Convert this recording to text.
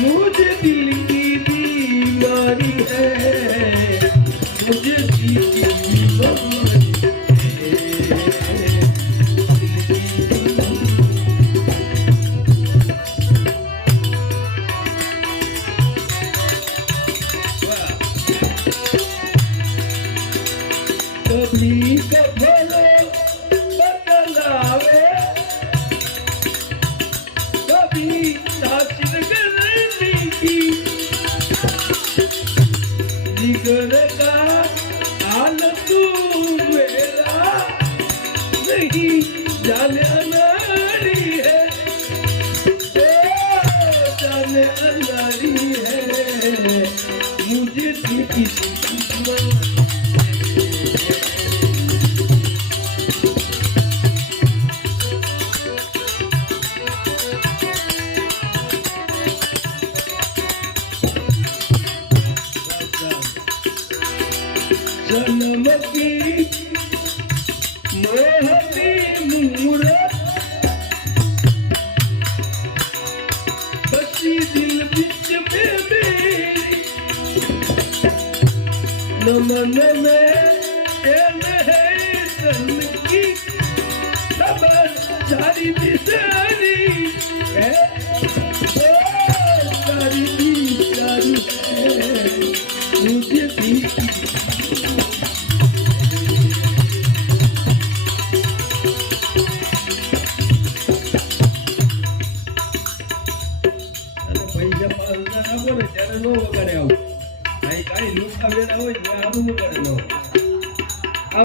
मुझे दिल की बीमारी है, मुझे दिल की बीमारी कभी कभलो बदलावे, कभी नाचिन करने की जिगर का आलम मेरा नहीं जाने अनाड़ी है, जाने अनाड़ी है, मुझे किसी जन्म की मोहती मूरत बसी दिल बिच में मेरी, नमन में है सन की खबर सारी बिसारी है, सारी बिसारी है, मुझे भी ત્યારે નો વગાડે આવું કાંઈ લુખા વેરા હોય તો આવું વગાડે ન